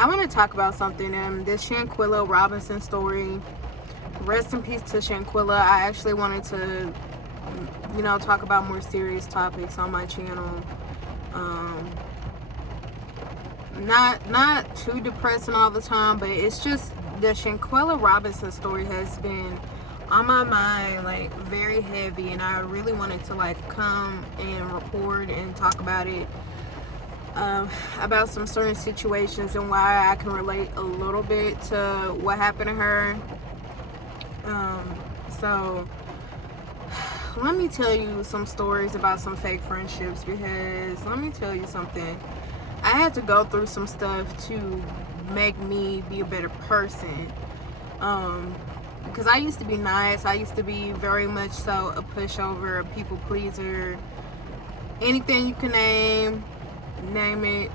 I want to talk about something. This Shanquella Robinson story. Rest in peace to Shanquella. I actually wanted to, talk about more serious topics on my channel. Not too depressing all the time, but it's just the Shanquella Robinson story has been on my mind, like, very heavy, and I really wanted to, like, come and record and talk about it, about some certain situations and why I can relate a little bit to what happened to her. So let me tell you some stories about some fake friendships, because let me tell you something. I had to go through some stuff to make me be a better person. Because I used to be nice. I used to be very much so a pushover, a people pleaser. Anything you can name it.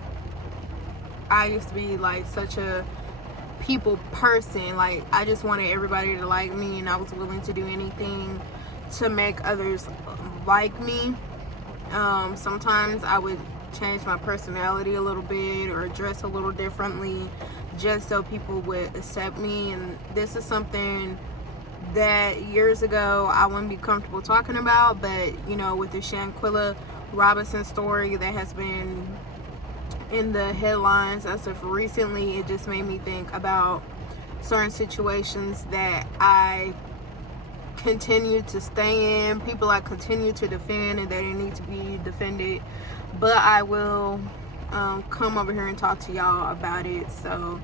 I used to be like such a people person. Like, I just wanted everybody to like me, and I was willing to do anything to make others like me. Sometimes I would change my personality a little bit or dress a little differently just so people would accept me. And this is something that years ago I wouldn't be comfortable talking about, but with the Shanquella Robinson story that has been in the headlines as of recently, it just made me think about certain situations that I continue to stay in, people I continue to defend and they need to be defended, but I will come over here and talk to y'all about it. So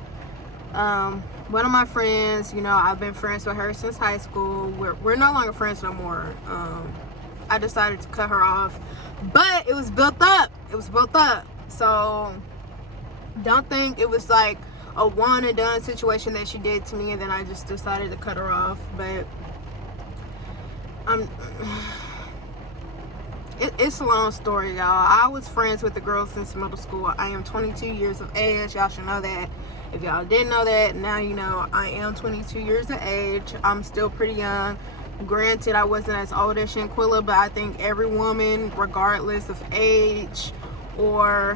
one of my friends, I've been friends with her since high school. We're no longer friends no more. I decided to cut her off, but it was built up. So don't think it was like a one and done situation that she did to me and then I just decided to cut her off. But it's a long story, y'all. I was friends with the girl since middle school. I am 22 years of age. Y'all should know that. If y'all didn't know that, now you know. I am 22 years of age. I'm still pretty young. Granted, I wasn't as old as Shanquella, but I think every woman, regardless of age or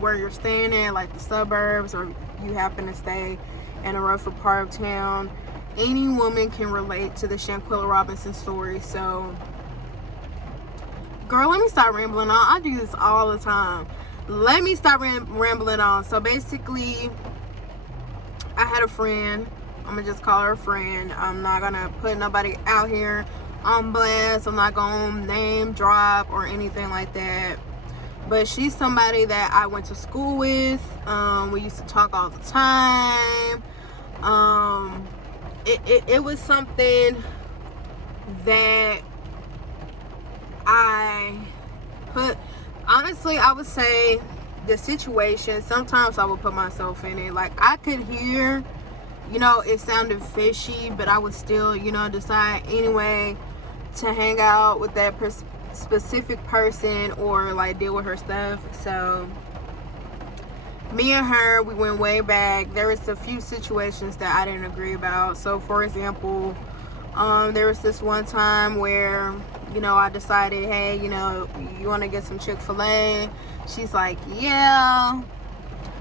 where you're staying in, like the suburbs, or you happen to stay in a rougher part of town, any woman can relate to the Shanquella Robinson story. So, girl, let me start rambling on. I do this all the time. Let me start rambling on. So basically, I had a friend. I'm gonna just call her a friend. I'm not gonna put nobody out here on blast. I'm not gonna name drop or anything like that. But she's somebody that I went to school with. We used to talk all the time. It was something that I put, honestly, I would say the situation, sometimes I would put myself in it. Like, I could hear, it sounded fishy, but I would still, decide anyway to hang out with that specific person or like deal with her stuff. So me and her, we went way back. There was a few situations that I didn't agree about. So for example, there was this one time where I decided, hey, you want to get some Chick-fil-A? She's like, yeah.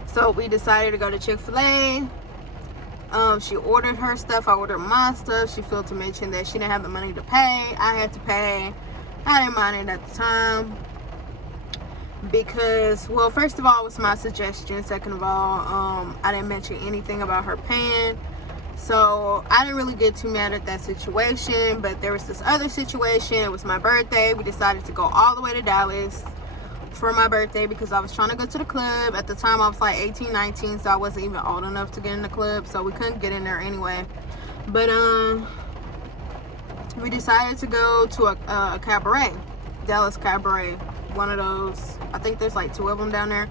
So we decided to go to Chick-fil-A. She ordered her stuff, I ordered my stuff. She failed to mention that she didn't have the money to pay. I had to pay. I didn't mind it at the time because, well, first of all, it was my suggestion. Second of all, I didn't mention anything about her paying. So I didn't really get too mad at that situation. But there was this other situation. It was my birthday. We decided to go all the way to Dallas for my birthday because I was trying to go to the club. At the time, I was like 18, 19, so I wasn't even old enough to get in the club. So we couldn't get in there anyway. But we decided to go to a cabaret, Dallas Cabaret, one of those. I think there's like 2 of them down there.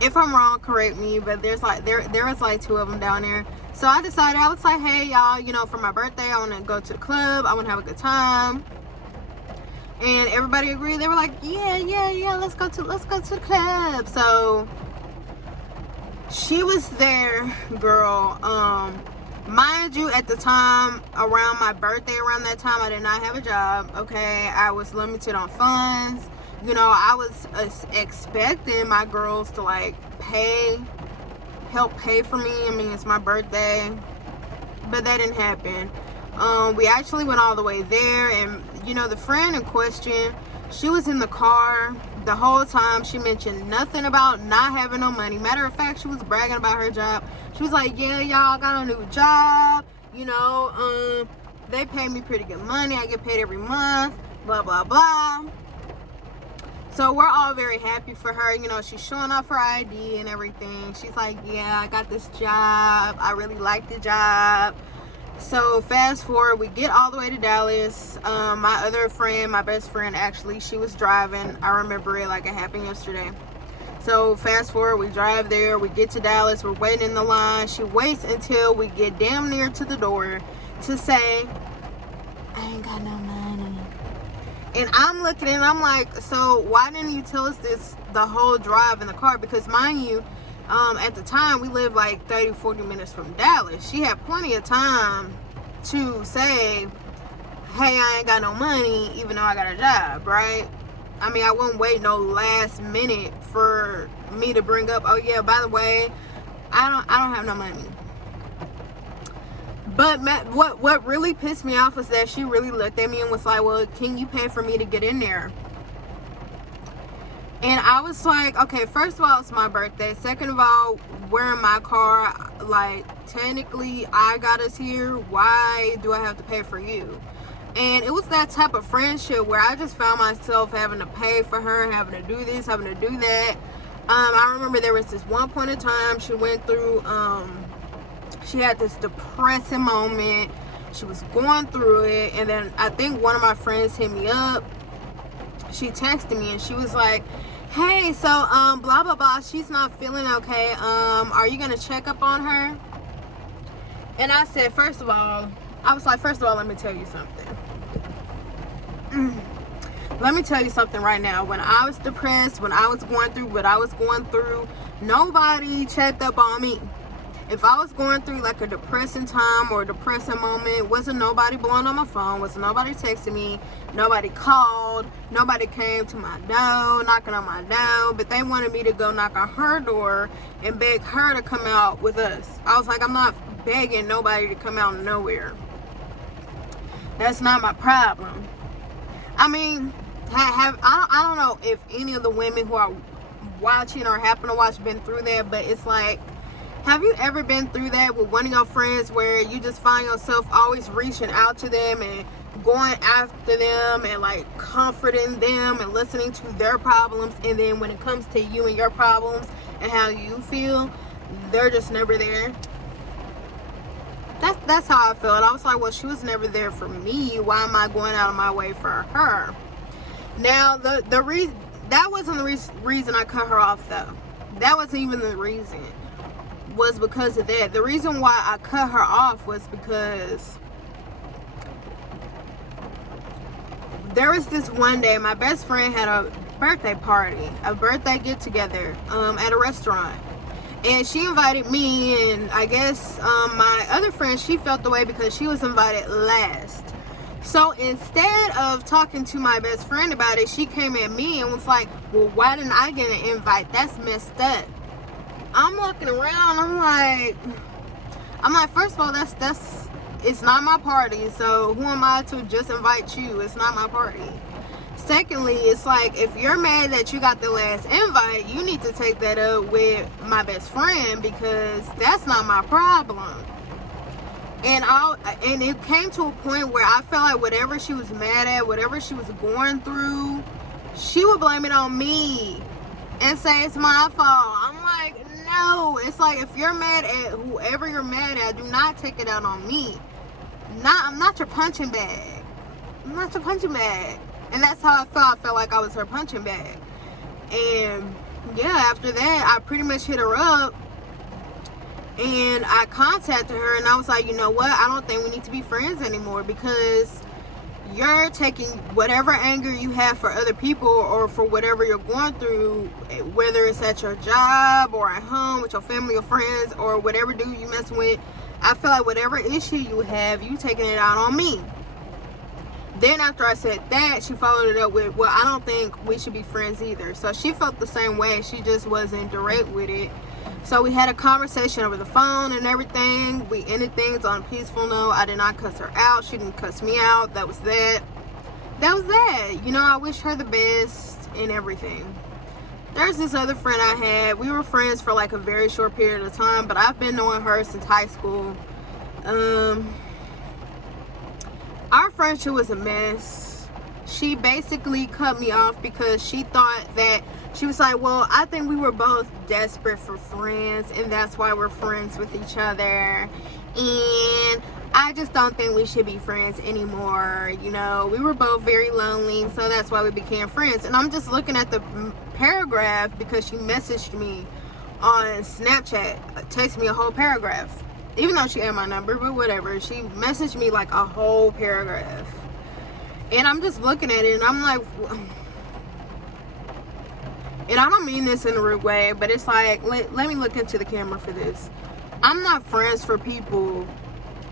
If I'm wrong, correct me, but there was like 2 of them down there. So I decided, I was like, hey y'all, for my birthday, I want to go to the club. I want to have a good time. And everybody agreed. They were like, yeah, let's go to the club. So she was there, girl. Mind you, at the time, around my birthday, around that time, I did not have a job, okay? I was limited on funds. I was expecting my girls to, like, help pay for me. I mean, it's my birthday, but that didn't happen. We actually went all the way there, and you know, the friend in question, she was in the car the whole time. She mentioned nothing about not having no money. Matter of fact, she was bragging about her job. She was like, yeah, y'all, got a new job, you know, they pay me pretty good money, I get paid every month, blah blah blah. So we're all very happy for her. You know, she's showing off her ID and everything. She's like, yeah, I got this job, I really like the job. So fast forward, we get all the way to Dallas. My other friend, my best friend actually, she was driving. I remember it like it happened yesterday. So fast forward, we drive there, we get to Dallas, we're waiting in the line. She waits until we get damn near to the door to say, I ain't got no money. And I'm looking and I'm like, so why didn't you tell us this the whole drive in the car? Because mind you, at the time we lived like 30-40 minutes from Dallas. She had plenty of time to say, hey, I ain't got no money, even though I got a job, right? I mean, I wouldn't wait no last minute for me to bring up, oh yeah, by the way, I don't have no money. But what really pissed me off was that she really looked at me and was like, well, can you pay for me to get in there? And I was like, okay, first of all, it's my birthday. Second of all, we're in my car. Like, technically, I got us here. Why do I have to pay for you? And it was that type of friendship where I just found myself having to pay for her, having to do this, having to do that. I remember there was this one point in time she went through, she had this depressing moment. She was going through it. And then I think one of my friends hit me up. She texted me and she was like, hey, so blah blah blah, she's not feeling okay, are you gonna check up on her? And I said, first of all, let me tell you something. Let me tell you something right now. When I was depressed, when I was going through what I was going through, nobody checked up on me. If I was going through like a depressing time or a depressing moment, wasn't nobody blowing on my phone, wasn't nobody texting me, nobody called, nobody came to my door, knocking on my door, but they wanted me to go knock on her door and beg her to come out with us. I was like, I'm not begging nobody to come out of nowhere. That's not my problem. I mean, I don't know if any of the women who are watching or happen to watch been through that, but it's like, have you ever been through that with one of your friends where you just find yourself always reaching out to them and going after them and like comforting them and listening to their problems, and then when it comes to you and your problems and how you feel, they're just never there? That's how I felt. I was like, well, she was never there for me. Why am I going out of my way for her? Now, the reason, that wasn't the reason I cut her off though. That wasn't even the reason. Was because of that. The reason why I cut her off was because there was this one day my best friend had a birthday party, a birthday get together at a restaurant, and she invited me, and I guess my other friend, she felt the way because she was invited last. So instead of talking to my best friend about it, she came at me and was like, well, why didn't I get an invite? That's messed up. I'm looking around, I'm like, first of all, that's it's not my party, so who am I to just invite you? It's not my party. Secondly, it's like, if you're mad that you got the last invite, you need to take that up with my best friend, because that's not my problem. And it came to a point where I felt like whatever she was mad at, whatever she was going through, she would blame it on me and say it's my fault. I'm like, no. It's like, if you're mad at whoever you're mad at, do not take it out on me. I'm not your punching bag. I'm not your punching bag. And that's how I felt. I felt like I was her punching bag. And yeah, after that, I pretty much hit her up and I contacted her and I was like, you know what, I don't think we need to be friends anymore, because you're taking whatever anger you have for other people or for whatever you're going through, whether it's at your job or at home with your family or friends or whatever dude you mess with. I feel like whatever issue you have, you taking it out on me. Then after I said that, she followed it up with, well, I don't think we should be friends either. So she felt the same way. She just wasn't direct with it. So we had a conversation over the phone and everything. We ended things on a peaceful note. I did not cuss her out. She didn't cuss me out. That was that. That was that. You know, I wish her the best and everything. There's this other friend I had. We were friends for like a very short period of time, but I've been knowing her since high school. Our friendship was a mess. She basically cut me off because she thought that, she was like, well, I think we were both desperate for friends, and that's why we're friends with each other. And I just don't think we should be friends anymore. You know, we were both very lonely, so that's why we became friends. And I'm just looking at the paragraph because she messaged me on Snapchat, texted me a whole paragraph. Even though she had my number, but whatever. She messaged me like a whole paragraph. And I'm just looking at it and I'm like, and I don't mean this in a rude way, but it's like, let me look into the camera for this. I'm not friends for people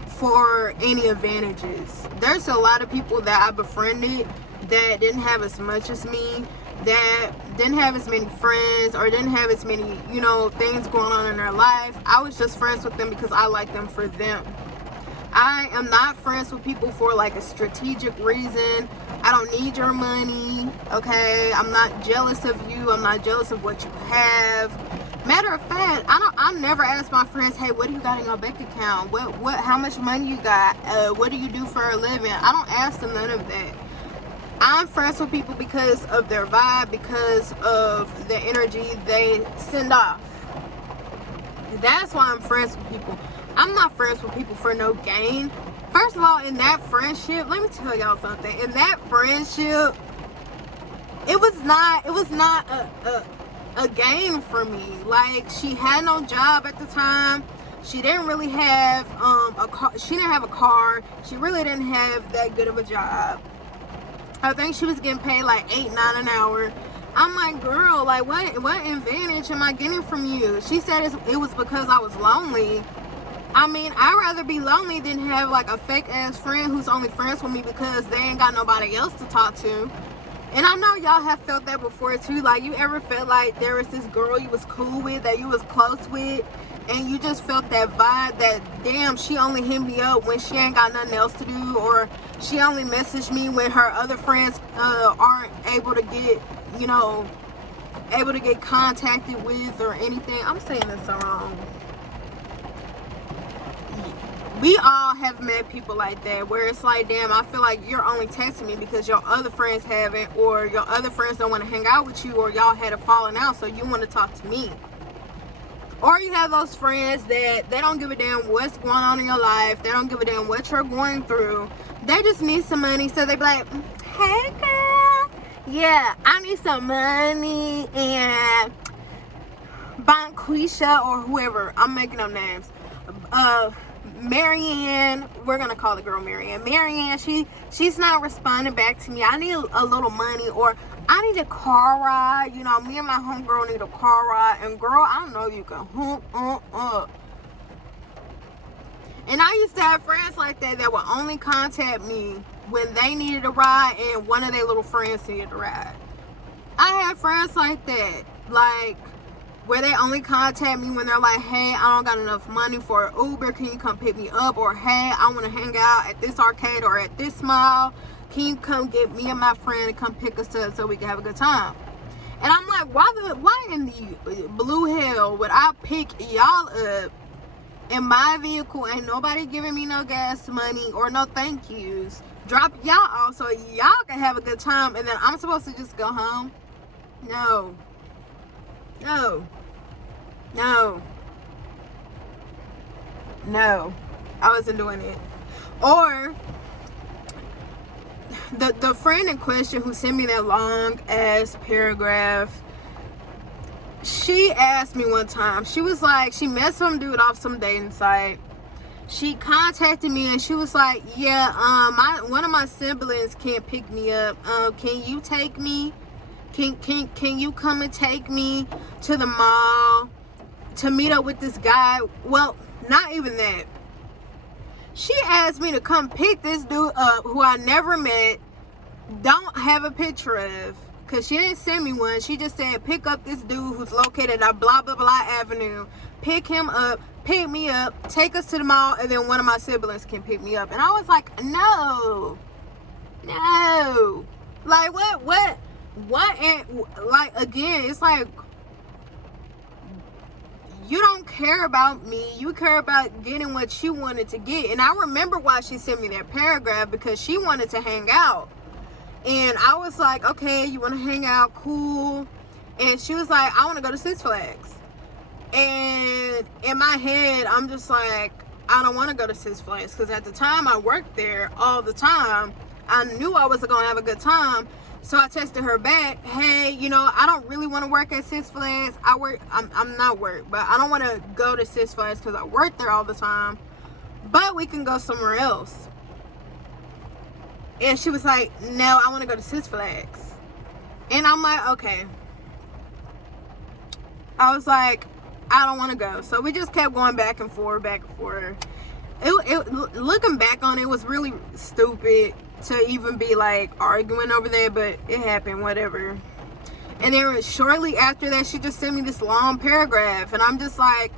for any advantages. There's a lot of people that I befriended that didn't have as much as me, that didn't have as many friends, or didn't have as many, you know, things going on in their life. I was just friends with them because I like them for them. I am not friends with people for like a strategic reason. I don't need your money, okay? I'm not jealous of you. I'm not jealous of what you have. Matter of fact, I never ask my friends, hey, what do you got in your bank account? How much money you got? What do you do for a living? I don't ask them none of that. I'm friends with people because of their vibe, because of the energy they send off. That's why I'm friends with people. I'm not friends with people for no gain. First of all, in that friendship, let me tell y'all something. In that friendship, it was not a gain for me. Like, she had no job at the time. She didn't really have a car. She didn't have a car. She really didn't have that good of a job. I think she was getting paid like $8, $9 an hour. I'm like, girl, like what advantage am I getting from you? She said it was because I was lonely. I mean, I'd rather be lonely than have like a fake ass friend who's only friends with me because they ain't got nobody else to talk to. And I know y'all have felt that before too. Like, you ever felt like there was this girl you was cool with, that you was close with, and you just felt that vibe that, damn, she only hit me up when she ain't got nothing else to do, or she only messaged me when her other friends aren't able to get, you know, able to get contacted with or anything. I'm saying this so wrong. We all have met people like that where it's like, damn, I feel like you're only texting me because your other friends haven't, or your other friends don't want to hang out with you, or y'all had a falling out, so you want to talk to me. Or you have those friends that they don't give a damn what's going on in your life. They don't give a damn what you're going through. They just need some money, so they be like, hey girl, yeah, I need some money, and Bonquisha or whoever, I'm making up names, Marianne, we're gonna call the girl Marianne. Marianne, she's not responding back to me. I need a little money, or I need a car ride. You know, me and my homegirl need a car ride. And girl, I know you can And I used to have friends like that would only contact me when they needed a ride and one of their little friends needed a ride. I had friends like that, like, where they only contact me when they're like, hey, I don't got enough money for an Uber, can you come pick me up? Or hey, I want to hang out at this arcade or at this mall, can you come get me and my friend and come pick us up so we can have a good time? And I'm like, why in the blue hell would I pick y'all up in my vehicle? Ain't nobody giving me no gas money or no thank yous. Drop y'all off so y'all can have a good time, and then I'm supposed to just go home? No. I wasn't doing it. Or the friend in question who sent me that long ass paragraph, she asked me one time, she was like, she met some dude off some dating site. She contacted me and she was like, yeah, one of my siblings can't pick me up. Can you take me? Can you come and take me to the mall to meet up with this guy? Well, not even that. She asked me to come pick this dude up who I never met, don't have a picture of, because she didn't send me one. She just said, pick up this dude who's located at blah, blah, blah avenue. Pick him up, pick me up, take us to the mall, and then one of my siblings can pick me up. And I was like, no. Like, what, and, like, again, it's like, you don't care about me. You care about getting what she wanted to get. And I remember why she sent me that paragraph, because she wanted to hang out. And I was like, okay, you want to hang out? Cool. And she was like, I want to go to Six Flags. And in my head, I'm just like, I don't want to go to Six Flags, because at the time I worked there all the time. I knew I wasn't going to have a good time. So I texted her back, hey, you know, I don't really want to work at Six Flags. I'm not work, but I don't want to go to Six Flags because I work there all the time. But we can go somewhere else. And she was like, no, I want to go to Six Flags. And I'm like, okay. I was like, I don't want to go. So we just kept going back and forth. Looking back on it, it was really stupid to even be like arguing over that, but it happened, whatever. And then shortly after that, she just sent me this long paragraph, and I'm just like,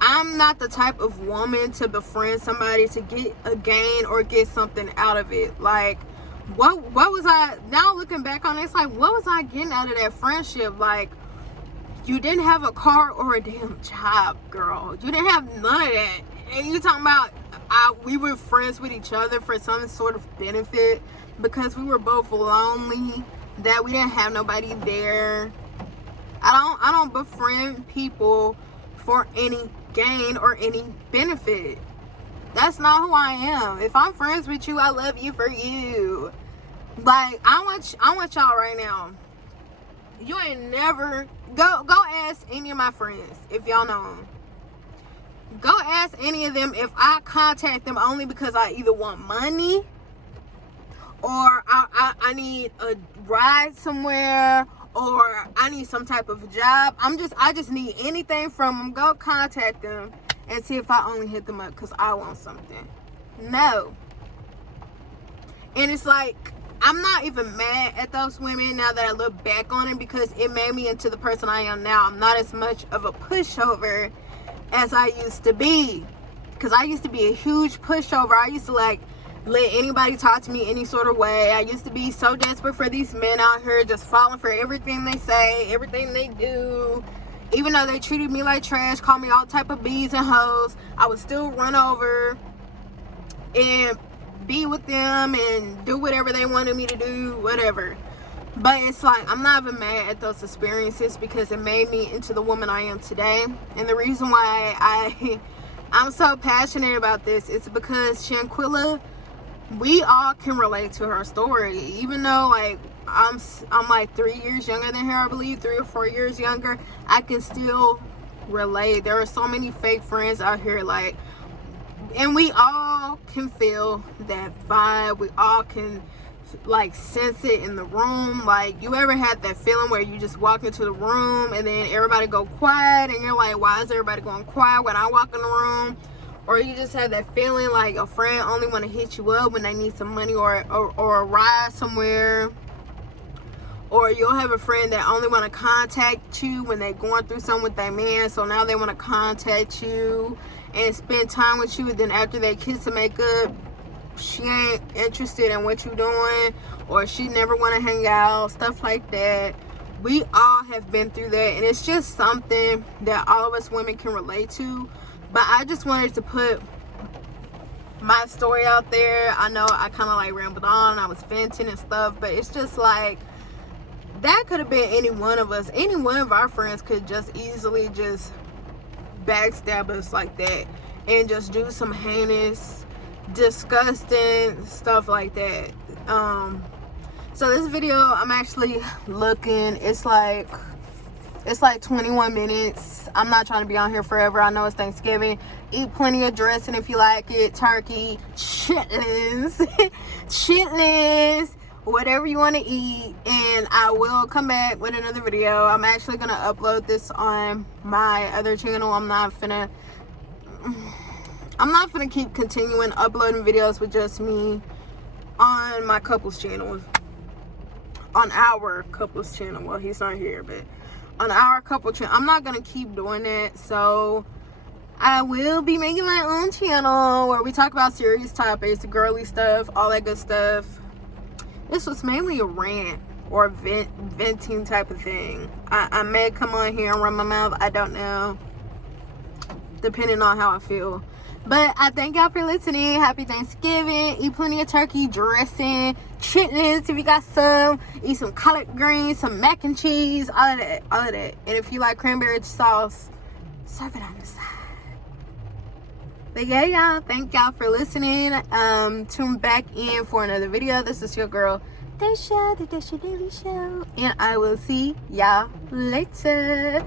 I'm not the type of woman to befriend somebody to get a gain or get something out of it. Like, what was I, now looking back on it, it's like, what was I getting out of that friendship? Like, you didn't have a car or a damn job, girl. You didn't have none of that. And you talking about we were friends with each other for some sort of benefit because we were both lonely, that we didn't have nobody there. I don't befriend people for any gain or any benefit. That's not who I am. If I'm friends with you, I love you for you. Like, I want y'all right now. You ain't never go ask any of my friends if y'all know them. Go ask any of them if I contact them only because I either want money or I need a ride somewhere or I need some type of job. I just need anything from them. Go contact them and see if I only hit them up because I want something. No. And it's like, I'm not even mad at those women now that I look back on it, because it made me into the person I am now. I'm not as much of a pushover as I used to be, because I used to be a huge pushover. I used to like let anybody talk to me any sort of way. I used to be so desperate for these men out here, just falling for everything they say, everything they do. Even though they treated me like trash, called me all type of bees and hoes, I would still run over and be with them and do whatever they wanted me to do, whatever. But it's like, I'm not even mad at those experiences because it made me into the woman I am today. And the reason why I'm so passionate about this is because Shanquella, we all can relate to her story. Even though like I'm like 3 years younger than her, I believe 3 or 4 years younger, I can still relate. There are so many fake friends out here, like, and we all can feel that vibe. We all can like sense it in the room. Like, you ever had that feeling where you just walk into the room and then everybody go quiet and you're like, why is everybody going quiet when I walk in the room? Or you just have that feeling like a friend only want to hit you up when they need some money or a ride somewhere. Or you'll have a friend that only want to contact you when they're going through something with their man, so now they want to contact you and spend time with you, and then after they kiss and make up, she ain't interested in what you're doing, or she never want to hang out, stuff like that. We all have been through that, and it's just something that all of us women can relate to. But I just wanted to put my story out there. I know I kind of like rambled on, I was venting and stuff, but it's just like, that could have been any one of us. Any one of our friends could just easily just backstab us like that and just do some heinous, disgusting stuff like that. So this video, I'm actually looking, it's like 21 minutes. I'm not trying to be on here forever. I know it's Thanksgiving. Eat plenty of dressing if you like it. Turkey, chitlins, chitlins, whatever you want to eat. And I will come back with another video. I'm actually going to upload this on my other channel. I'm not finna, I'm not gonna keep continuing uploading videos with just me on my couples channel, on our couples channel. Well, he's not here, but on our couple channel, I'm not gonna keep doing that. So I will be making my own channel where we talk about serious topics, girly stuff, all that good stuff. This was mainly a rant or venting type of thing. I may come on here and run my mouth, I don't know, depending on how I feel. But I thank y'all for listening. Happy Thanksgiving. Eat plenty of turkey dressing, chitlins if you got some. Eat some collard greens, some mac and cheese, all of that. And if you like cranberry sauce, serve it on the side. But yeah, y'all, thank y'all for listening. Tune back in for another video. This is your girl, Daesha, the Daesha Daily Show. And I will see y'all later.